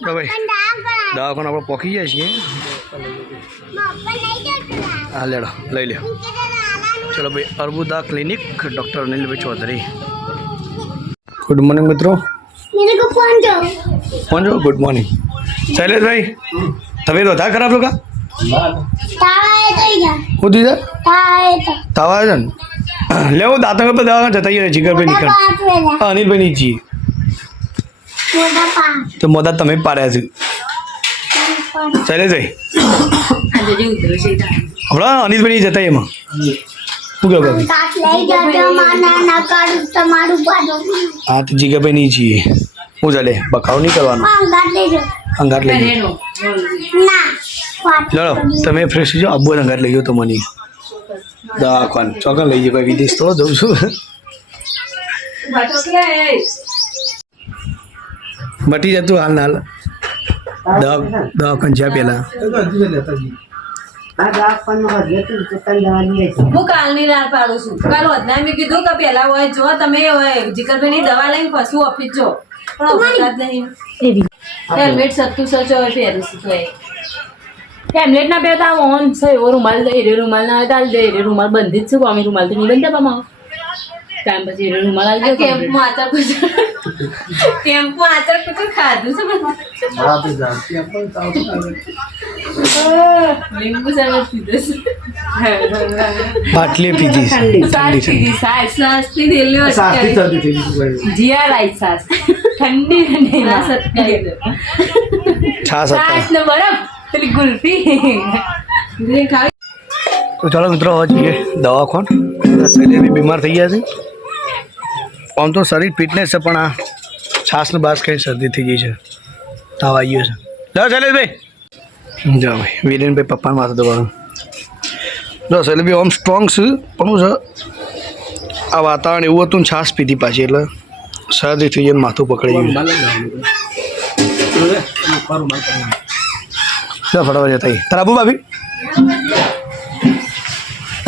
તો ભાઈ દવાખાને આપણે પહોંચી જાય છીએ. હા લેડો લઈ લ્યો. ચલો ભાઈ અર્બુદા ક્લિનિક ડૉક્ટર અનિલભાઈ ચૌધરી. ગુડ મોર્નિંગ મિત્રો. कौन जो गुड मॉर्निंग शैलेश भाई तबीयत होता है खराब लोग खुद इधर तावा है जन ले वो दांतों के दवा जता ही जिगर पे निकल अनिल भाई नहीं चाहिए तो मोदा तमें पारे છે શૈલેષ ભાઈ હમણાં અનિલભાઈ નહીં જતા એમાં શું કહો ભાઈ હા તો જીગાભાઈ નહીં છીએ હું ચાલે બકાવ નહીં કરવાનો અંગાટ લઈ ચલો તમે ફ્રેશ જો અબ્બુ અંગાટ લઈ ગયો તો મને દવાખાન ચોકન લઈ જાય ભાઈ વિદેશ થોડો જઉં છું મટી જતું હાલ નાલ દવાખાન જ્યાં પેલા હું કાલની રાત પાડું છું. કાલ વધના મેં કીધું કે પેલા હોય જો તમે જીકરભાઈની દવા લઈને પછી ઓફિસ જો પણ ઓફિસ જ નહીં. હેલ્મેટ સત્તું સચો હોય પહેરું છું તો હેલ્મેટ ના પહેરતા ઓન છે એવો રૂમાલ દઈ રૂમાલ ના હોય દે રૂમાલ બંધી જ છું અમે રૂમાલ તો નહીં બંધા પામાં ટાઈમ પછી રૂમાલ આવી ગયો. કેમ્પમાં આચાર કુચર ખાધું છે લીંબુ સરબત પીધું છે બાટલી પીધી ઠંડી જીયા રાઈ સાસ ઠંડી છાસ ને બરફ પેલી ગુલ્ફી તો ચાલો મિત્રો હવે જઈએ દવાખાન. શરીર બી બીમાર થઈ ગયા છે. આમ તો શરીર ફિટનેસ છે પણ આ છાસનું બાસ ખાઈ શરદી થઈ ગઈ છે તાવ આવી ગયો છે. જાઓ શૈલેષભાઈ જાઓ ભાઈ વિરેનભાઈ પપ્પાને માથું દવાનું જો શૈલેષભાઈ આમ સ્ટ્રોંગ છે પણ શું છે આ વાતાવરણ એવું હતું ને છાસ પીધી પાછી એટલે શરદી થઈ ગઈ માથું પકડી ગયું. ફટાફટ જતા તારા આબુ ભાભી.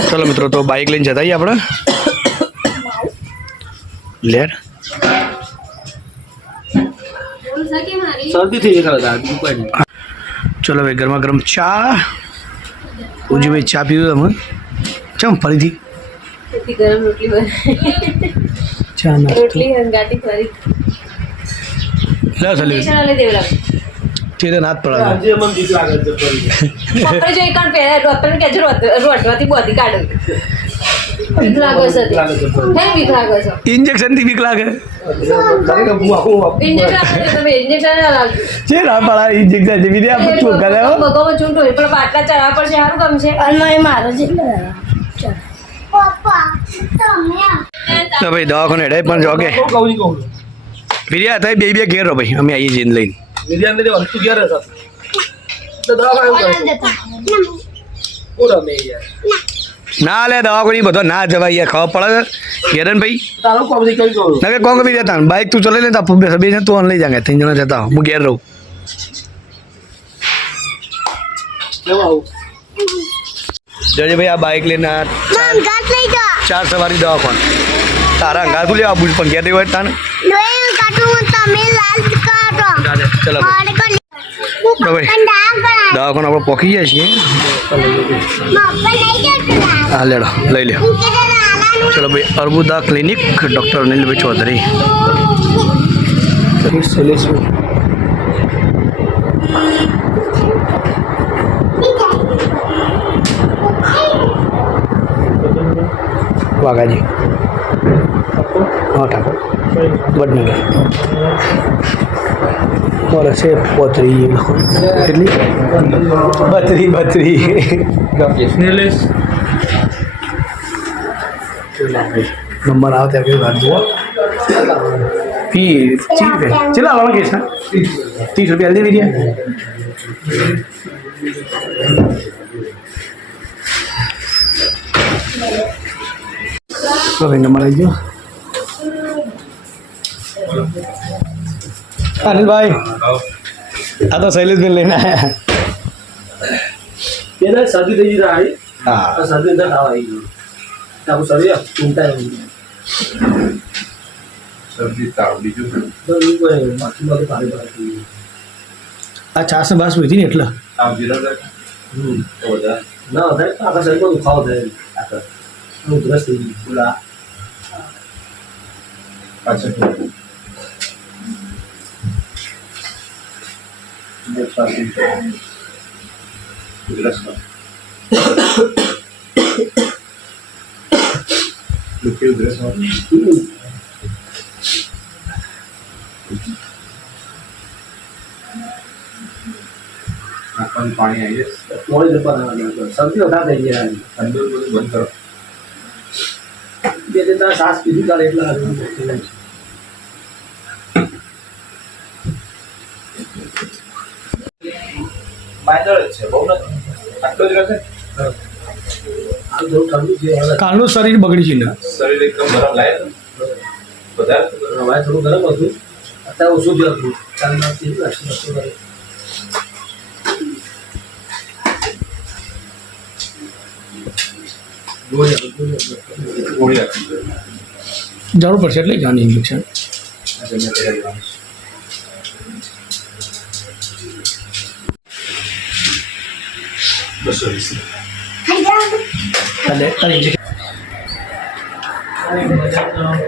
ચલો મિત્રો તો બાઇક લઈને જતા આપણે લેર ચલો ભાઈ ગરમા ગરમ ચા ઉજી ભાઈ ચા પીવું તમે ચમ ફરીથી ગરમ રોટલી ચા રોટલી હંગાટી ફરી લે ચાલે તેરે નાથ પડા પપ્પા જો એક પહેલા ડોક્ટરને કહેજો રોટવાથી બોધી કાઢો બીક લાગે છે હે બીક લાગે છે ઇન્જેક્શન થી બીક લાગે ઇન્જેક્શન ના લાગજો છે ના પડા ઇન્જેક્શન થી બીજે આપણે શું કરે બગો ચૂંટો પણ બાટલા ચડવા પડશે સારું કામ છે અને મારો જ તો ભાઈ દવાખાને હેડે પણ જો કે વિરિયા થાય બે ઘેર રહો ભાઈ અમે આવીએ જઈને લઈને ના લે દવાખાની બધો ના જવાય યાર ખબર પડે હેરન ભાઈ ના કોણ બી જતા બાઇક તું ચલાવી લેતા બે તું લઈ જાય 3 જણા જતા હું ઘેર રહું જજે ભાઈ આ બાઇક લઈને 4 સવારી દવાખાન તારા અંગાર તું લેવા પણ ઘેર હોય તાને ચલો ભાઈ દવાખાને આપણે પહોંચી જાય છીએ. હા લેડો લઈ લ્યો. ચલો ભાઈ અર્બુદા ક્લિનિક ડૉક્ટર અનિલભાઈ ચૌધરી. વાઘાજી હા ઠાકોર વડનગર और ऐसे पोतरी કેટલી 32 नंबर આવતા કે વાત જુઓ ફી ચલા લાવવા કેસ ના 30 રૂપિયા દે દીધા તો ભાઈ નંબર આવી ગયો अनिल भाई आ तो शैलेश में लेना है ये ना सर्दी दे रहा है हाँ सर्दी अंदर दवा आई आपको सर्दी चिंता है सर्दी ताव लीजिए तो ये कोई माखी वाले पानी पड़ती है આ છાસને બાસ પીધી ને એટલે ના વધારે આખા શરીરમાં દુખાવો થાય આખા ઉધરસ થઈ ગઈ પેલા પાણી આવી મોડી જવાનું સૌથી વધારે થઈ ગયા ઠંડુ બધું બંધ કરો. બે ત્રણ તારા શ્વાસ પીધી તારે એટલા માંદળ જ છે, બહુ નથી. આટલો જ રહેશે. આ થોડું ઠંડુ છે હવે કાલનું શરીર બગડી છે ને શરીર એકદમ ગરમ લાગે છે. વધારે તો ગરમ. હવાએ થોડું ગરમ હતું અત્યારે ઓછું થયું હતું ચાલના ગોળી આપી દો. જરૂર પડશે એટલે જાણી ઇન્જેક્શન આ જઈને તૈયારી કરવાની છે. બસો 20. અને ઇન્જેક્શન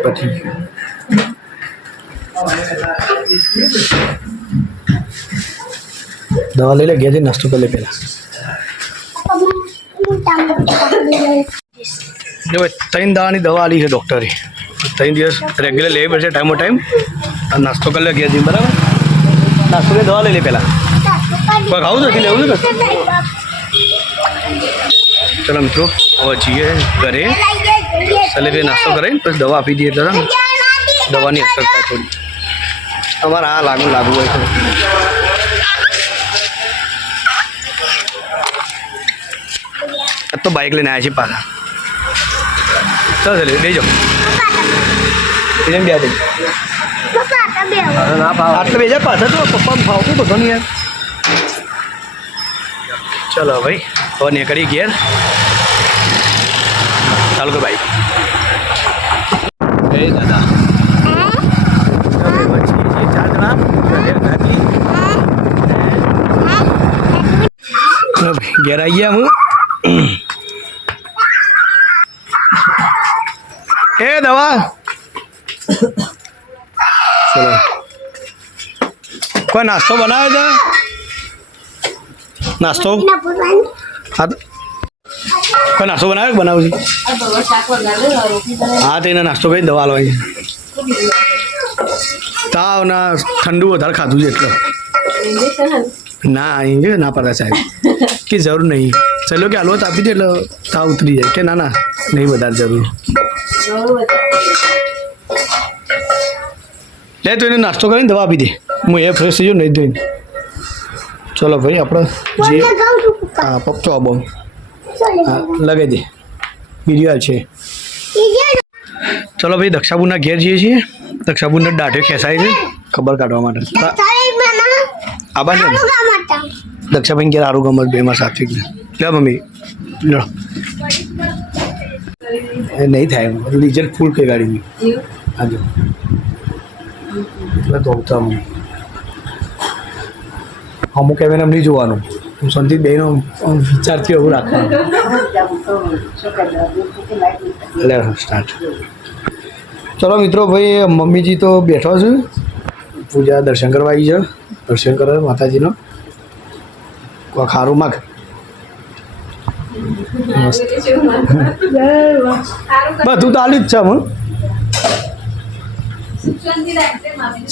પછી દવા લઈ લે ઘેરથી નાસ્તો કરી લે પહેલાં જો ભાઈ 3 દાવાની દવા આલી છે ડૉક્ટરે 3 દિવસ રેગ્યુલર લેવી પડશે ટાઈમો ટાઈમ અને નાસ્તો કરી લે ઘેરથી બરાબર નાસ્તો કરી દવા લઈ લે પહેલાં કોઈ ખાવું નથી લેવું ને ચલો મિત્રો હવે જઈએ ઘરે સલેબે નાસ્તો કરીને પછી દવા આપી દઈએ એટલે દવાની અસર થાય થોડી અમારે આ લાગુ હોય છે તો બાઇક લઈને આવ્યા છે પાછા ચાલો ચાલે લઈ જાઓ એને બે દે ના ભાવ આટલે બે જાય પાછા તો પપ્પા ભાવતું બધો નહીં યાર ચલો ભાઈ હવે નીકળી ઘેર ચાલો કે ભાઈ એ દાદા 4 જણા ઘેર આવી ગયા હું એ દવા ચલો કોઈ નાસ્તો બનાવે છે નાસ્તો હા કોઈ નાસ્તો બનાવે બનાવું છે હા તો એને નાસ્તો કરી દવા લો તાવ ના ઠંડુ વધારે ખાધું છે એટલે ના ઇન્જેક્શન ના પડતા સાહેબ કે જરૂર નહીં ચલો કે હાલવત આપી દે એટલે તાવ ઉતરી જાય કે ના ના નહીં વધારે જરૂર લે તો એને નાસ્તો કરીને દવા આપી દે હું એ ફ્રેશ થઈ જાઉં નહીં ધોઈને ચલો ભાઈ આપણે જે હા પપ્પો બોમ હા લગાવી દે બીજી છે ચલો ભાઈ દક્ષાબુના ઘેર જઈએ છીએ દક્ષાબુના દાઢે ખેંચાય છે ખબર કાઢવા માટે આબા છે દક્ષાભાઈ ઘેર આરું ગમત બે મારા સાત્વિક લે મમ્મી લો એ નહીં થાય રિઝલ્ટ ફૂલ કઈ ગાડી હાજો એટલે દોડતા હું અમુક એમ નહીં જોવાનું હું સંદીપ બેનો વિચારથી એવું રાખવાનું લે સ્ટાર્ટ ચલો મિત્રો ભાઈ મમ્મીજી તો બેઠો છે પૂજા દર્શન કરવા આવી છે દર્શન કરે માતાજીનો કોઈ ખારું માગ બધું તો આલ્યું જ છે હું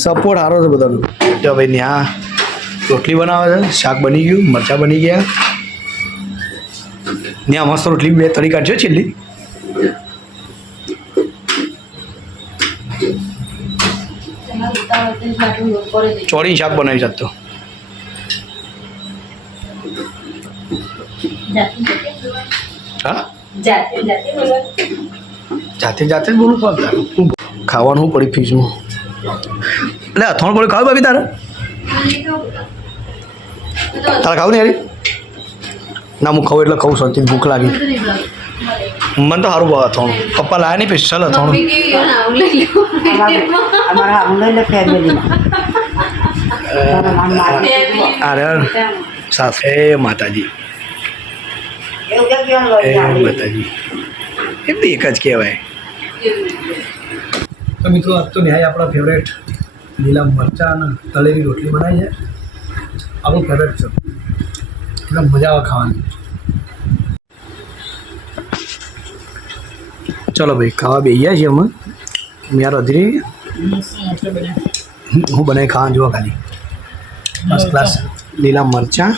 સપોર્ટ સારો છે બધાનો જો ભાઈ ત્યાં રોટલી બનાવે છે શાક બની ગયું મરચાં બની ગયા ત્યાં મસ્ત રોટલી બે તરી કાઢજો છેલ્લી ચોળી શાક બનાવી શકતો હા જાતે જાતે જ બોલું પણ ખાવાનું પડી ફીસમાં એટલે અથાણું પડી ખાવ ભાભી તારે તારે ખાવું ને યાર ના હું ખાઉં એટલે ખાઉં શાંતિ ભૂખ લાગી મને તો સારું ભાવે અથાણું પપ્પા લાયા નહીં સ્પેશિયલ અથાણું અરે સાસ એ માતાજી એ માતાજી એ બી એક જ કહેવાય. તો મિત્રો આજ તો ન્યાય આપણા ફેવરેટ લીલા મરચાં અને તળેલી રોટલી બનાવી છે. આપણું ફેવરેટ છે, એટલે મજા આવે ખાવાની. ચલો ભાઈ ખાવા બેસી ગયા છીએ અમે. યાર અધરી હું બનાવી ખાવાનું જોવા ખાલી ફર્સ્ટ ક્લાસ લીલા મરચાં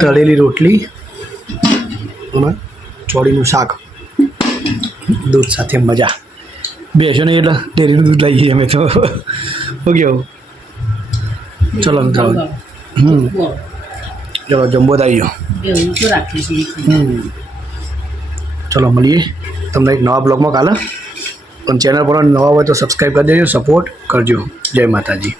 તળેલી રોટલી અને ચોળીનું શાક દૂધ સાથે મજા. બેસો ને એટલે ડેરીનું દૂધ લઈએ અમે તો. શું કેવું? ચલો મિત્રો ચલો જમવો તો આવી ગયો. ચલો મળીએ તમને એક નવા બ્લોગમાં કાલે. પણ ચેનલ પર નવા હોય તો સબસ્ક્રાઈબ કરી દેજો, સપોર્ટ કરજો. જય માતાજી.